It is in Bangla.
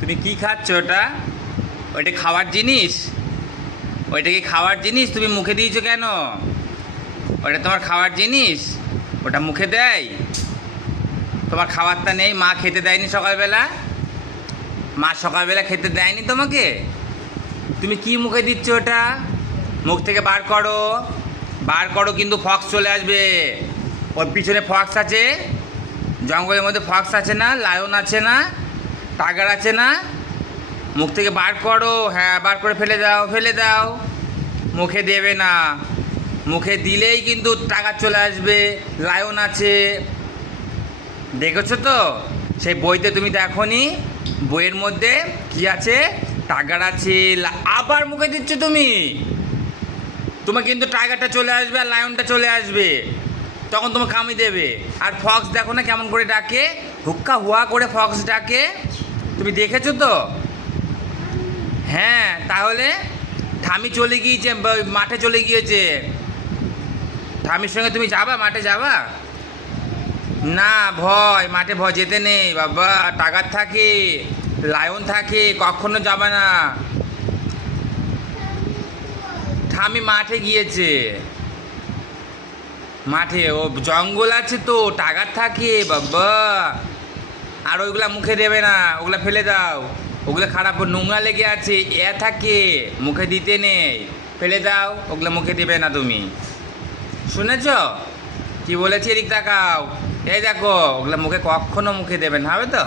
তুমি কি খাচ্ছ ওটা? ওইটা খাওয়ার জিনিস? ওইটা কি খাওয়ার জিনিস তুমি মুখে দিয়েছ কেন? ওটা তোমার খাওয়ার জিনিস? ওটা মুখে দেয়? তোমার খাবারটা নেই, মা খেতে দেয়নি সকালবেলা? মা সকালবেলা খেতে দেয়নি তোমাকে? তুমি কি মুখে দিচ্ছ ওটা? মুখ থেকে বার করো। বার করো কিন্তু ফক্স চলে আসবে। ওর পিছনে ফক্স আছে? জঙ্গলের মধ্যে ফক্স আছে না? লায়ন আছে না? টাগার আছে না? মুখ থেকে বার করো। হ্যাঁ বার করে ফেলে দাও ফেলে দাও। মুখে দেবে না। মুখে দিলেই কিন্তু টাকা চলে আসবে। লায়ন আছে। দেখেছ তো? সেই বইতে তুমি দেখনি? বইয়ের মধ্যে কি আছে? টাগার আছে। আবার মুখে দিচ্ছ তুমি? তোমার কিন্তু টাইগারটা চলে আসবে আর লায়নটা চলে আসবে। তখন তোমাকে কামি দেবে। আর ফক্স দেখো না কেমন করে ডাকে? হুক্কা হুয়া করে ফক্স ডাকে। তুমি দেখেছ তো? হ্যাঁ তাহলে ঠামি চলে গিয়েছে মাঠে চলে গিয়েছে। ঠামির সঙ্গে তুমি যাবা? মাঠে যাবা? না, ভয়, মাঠে ভয়, যেতে নেই। বাবা টাকার থাকে, লায়ন থাকে, কখনো যাবে না। ঠামি মাঠে গিয়েছে। মাঠে, ও জঙ্গল আছে তো টাকার থাকে, বাবা। আর ওইগুলা মুখে দেবে না, ওগুলা ফেলে দাও। ওগুলো খারাপ নোংরা লেগে আছে, এ থাকে, মুখে দিতে নেই। ফেলে দাও, ওগুলো মুখে দেবে না তুমি। শুনেছ? কি বলেছি এদিক তাকাও। এই দেখো, ওগুলো মুখে কখনো মুখে দেবেন হবে তো?